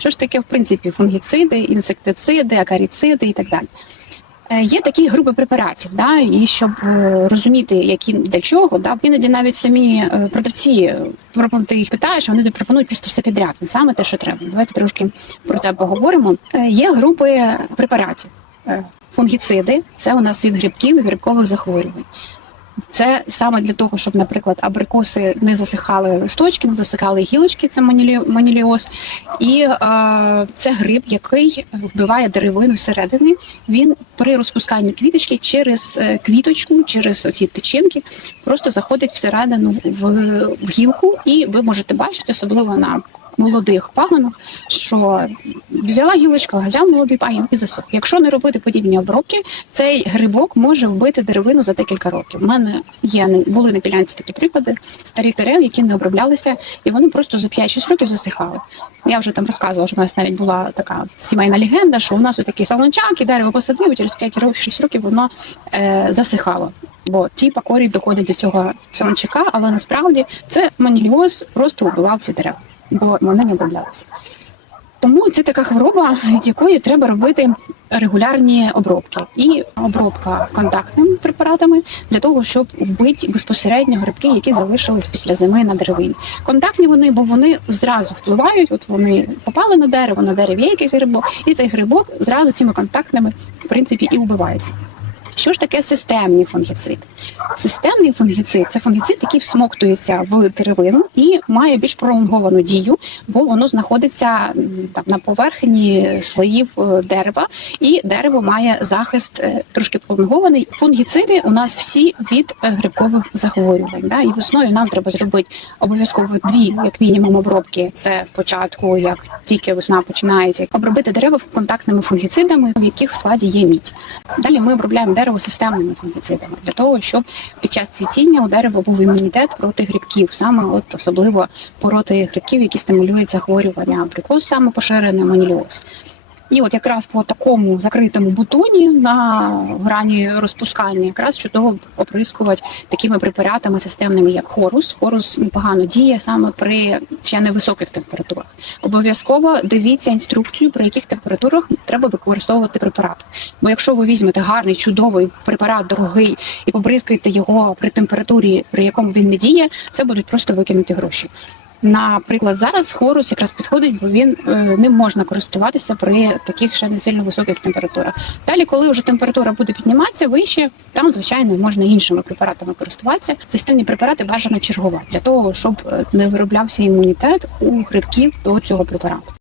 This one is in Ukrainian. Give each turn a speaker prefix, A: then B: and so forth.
A: Що ж таке, в принципі, фунгіциди, інсектициди, акаріциди і так далі. Е, Є такі групи препаратів, да, і щоб е, розуміти, які для чого, да, іноді навіть самі е, продавці, ти їх питаєш, вони пропонують просто все підряд, саме те, що треба. Давайте трошки про це поговоримо. Є групи препаратів. Фунгіциди це у нас від грибків і грибкових захворювань. Це саме для того, щоб, наприклад, абрикоси не засихали листочки, не засихали гілочки, це манілі- маніліоз. І е, це гриб, який вбиває деревину всередини. Він при розпусканні квіточки через е, квіточку, через оці тичинки, просто заходить всередину в, в гілку, і ви можете бачити, особливо на молодих пагонах, що взяла гілочка, взяв молодий пагін і засох. Якщо не робити подібні обробки, цей грибок може вбити деревину за декілька років. У мене є були на ділянці такі приклади старих дерев, які не оброблялися, і вони просто за 5-6 років засихали. Я вже там розказувала, що у нас навіть була така сімейна легенда, що у нас такий салончак, і дерево посадив, і через 5 років 6 років воно е, засихало. Бо ті покорі доходять до цього салончака, але насправді це маніліоз просто вбивав ці дерева, бо вони не оброблялися. Тому це така хвороба, від якої треба робити регулярні обробки, і обробка контактними препаратами для того, щоб вбити безпосередньо грибки, які залишились після зими на деревині. Контактні вони, бо вони зразу впливають. От вони попали на дерево, на дереві є якийсь грибок, і цей грибок зразу цими контактними в принципі і вбивається. Що ж таке системний фунгіцид? Системний фунгіцид це фунгіцид, який всмоктується в деревину і має більш пролонговану дію, бо воно знаходиться там на поверхні слоїв е, дерева, і дерево має захист е, трошки пролонгований. Фунгіциди у нас всі від е, грибкових захворювань. Да? І весною нам треба зробити обов'язково дві, як мінімум, обробки. Це спочатку, як тільки весна починається, обробити дерева контактними фунгіцидами, в яких в складі є мідь. Далі ми обробляємо дерево системними фунгіцидами для того, щоб під час цвітіння у був імунітет проти грибків, саме от особливо проти грибків, які стимулюють захворювання абрикоз, саме поширений маніліоз. І от якраз по такому закритому бутоні на грані розпускання якраз чудово оприскувати такими препаратами системними, як хорус. Хорус непогано діє саме при ще невисоких температурах. Обов'язково дивіться інструкцію, при яких температурах треба використовувати препарат. Бо якщо ви візьмете гарний, чудовий препарат, дорогий, і побризкаєте його при температурі, при якому він не діє, це будуть просто викинуті гроші. Наприклад, зараз хорус якраз підходить, бо він е, ним можна користуватися при таких ще не сильно високих температурах. Далі, коли вже температура буде підніматися вище, там звичайно можна іншими препаратами користуватися. Системні препарати бажано чергувати для того, щоб е, не вироблявся імунітет у грибків до цього препарату.